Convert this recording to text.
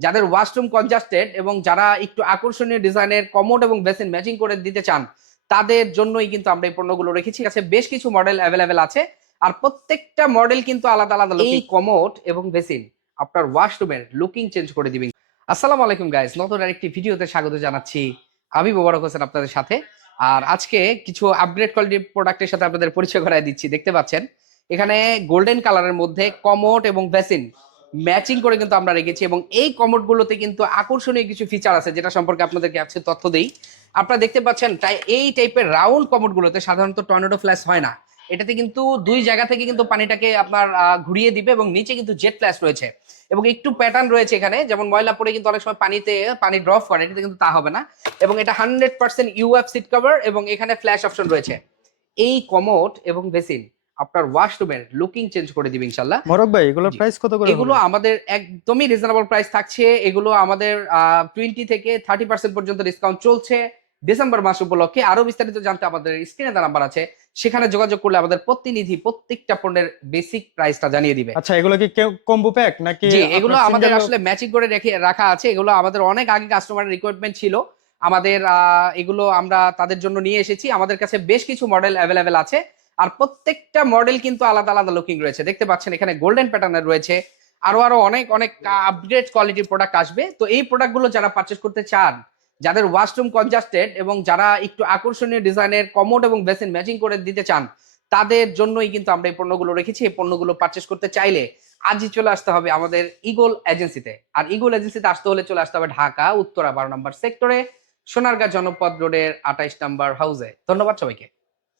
যাদের washroom congested এবং যারা একটু আকর্ষণীয় ডিজাইনের কমোড এবং বেসিন ম্যাচিং করে দিতে চান তাদের জন্যই কিন্তু আমরা এই পণ্যগুলো রেখেছি। আছে বেশ কিছু মডেল অ্যাভেলেবেল আছে আর প্রত্যেকটা মডেল কিন্তু আলাদা আলাদা এই কমোড এবং বেসিন আপনার ওয়াশরুমের লুকিং চেঞ্জ করে দিবেন। আসসালামু আলাইকুম গাইস নতুন আরেকটি ভিডিওতে স্বাগত জানাচ্ছি। আমি মোবারক হোসেন আপনাদের সাথে। আর আজকে কিছু আপগ্রেড কোয়ালিটির প্রোডাক্টের সাথে আপনাদের পরিচয় করায় দিচ্ছি। দেখতে পাচ্ছেন এখানে গোল্ডেন কালারের মধ্যে কমোড এবং বেসিন ম্যাচিং করে কিন্তু আমরা রেখেছি এবং এই কমোড গুলোতে কিন্তু আকর্ষণীয় কিছু ফিচার আছে যেটা সম্পর্কে আপনাদেরকে আজকে তথ্য দেই। আপনারা দেখতে পাচ্ছেন, তাই এই টাইপের রাউন্ড কমোড গুলোতে সাধারণত টর্নেডো ফ্ল্যাশ হয় না। এটাতে কিন্তু দুই জায়গা থেকে কিন্তু পানিটাকে আপনার ঘুরিয়ে দিবে এবং নিচে কিন্তু জেট ফ্ল্যাশ রয়েছে। এবং একটু প্যাটার্ন রয়েছে এখানে, যেমন ময়লা পড়ে কিন্তু অনেক সময় পানিতে, পানি ড্রপ করে, এটাতে কিন্তু তা হবে না। এবং এটা হান্ড্রেড পার্সেন্ট ইউএফ সিট কভার এবং এখানে ফ্ল্যাশ অপশন রয়েছে। এই কমোড এবং বেসিন আপনার ওয়াশরুমের লুকিং চেঞ্জ করে দিবে ইনশাল্লাহ মরক ভাই এগুলোর প্রাইস কত করে এগুলো আমাদের একদমই রিজনেবল প্রাইস থাকছে। এগুলো আমাদের টোয়েন্টি থেকে থার্টি পার্সেন্ট পর্যন্ত ডিসকাউন্ট চলছে। ডিসেম্বর মাস উপলক্ষে আরও বিস্তারিত জানতে আমাদের স্ক্রিনে দেওয়া নাম্বার আছে। সেখানে যোগাযোগ করলে আমাদের প্রতিনিধি প্রত্যেকটা পণ্যের বেসিক প্রাইসটা জানিয়ে দিবে। আচ্ছা এগুলো কি কম্বো প্যাক নাকি জি এগুলো আমাদের আসলে ম্যাচিং করে রেখে রাখা আছে। এগুলো আমাদের অনেক আগে কাস্টমারের রিকোয়ারমেন্ট ছিল। আমাদের আহ, এগুলো আমরা তাদের জন্য নিয়ে এসেছি। আমাদের কাছে বেশ কিছু মডেল অ্যাভেলেবেল আছে। আর প্রত্যেকটা মডেল কিন্তু আলাদা আলাদা লুকিং রয়েছে। দেখতে পাচ্ছেন এখানে গোল্ডেন প্যাটার্নের রয়েছে। আরও আরও অনেক অনেক আপগ্রেড কোয়ালিটির প্রোডাক্ট আসবে। তো এই প্রোডাক্টগুলো যারা পারচেস করতে চান, যাদের ওয়াশরুম কনজাস্টেড এবং যারা একটু আকর্ষণীয় ডিজাইনের কমোড এবং বেসিন ম্যাচিং করে দিতে চান, তাদের জন্যই কিন্তু আমরা এই পণ্যগুলো রেখেছি। এই পণ্যগুলো পারচেস করতে চাইলে আজই চলে আসতে হবে আমাদের ইগল এজেন্সিতে আর ইগল এজেন্সিতে আসতে হলে চলে আসতে হবে ঢাকা, উত্তরা বারো নম্বর সেক্টরে সোনারগাঁ জনপদ রোডের আঠাইশ নম্বর হাউসে ধন্যবাদ সবাইকে।